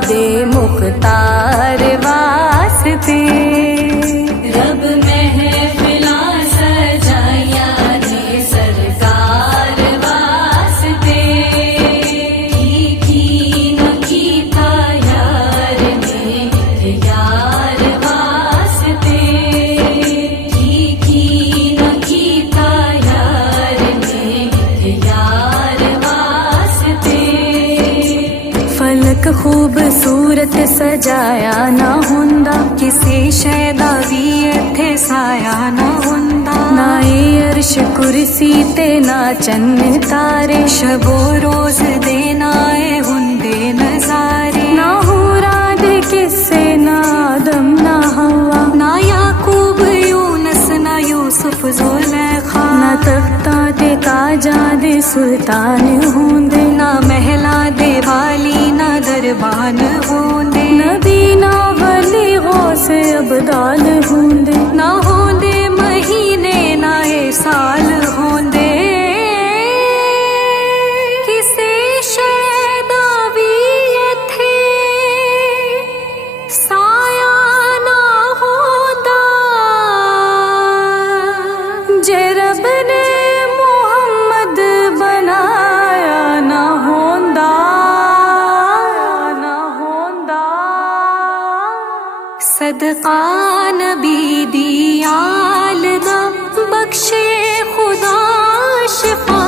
दे मुख्तार वास्ते। रब महफिला सजाया दे सरकार वास्ते। की न कीता यार ने यार वास्ते। की न कीता यार ने यार वास्ते। फलक खूबसूरत सजाया ना हुंदा, किसी शैदा भी इत्थे साया ना हुंदा। ना ये अर्श कुर्सी ते ना चन्न तारे, शबो रोज दे नाए हुंदे नजारे। ना हूरा दे किस्से ना आदम ना हवा, ना याकूब यूनस ना यूसुफ ज़ुलैखा। ना तख्ता दे ताजा दे सुल्तान होंदे, ना महला दे वाली ना दरबान होंदे। नबी ना वली गौस अबदाल होंदे, ना होंदे महीने ना ए साल होंदे। किसे शैदा भी इत्थे साया ना होंदा, जे रब ने मोहम्मद बनाया ना होंदा। सदका नबी दी आल दा, बख्शे खुदा शिफा।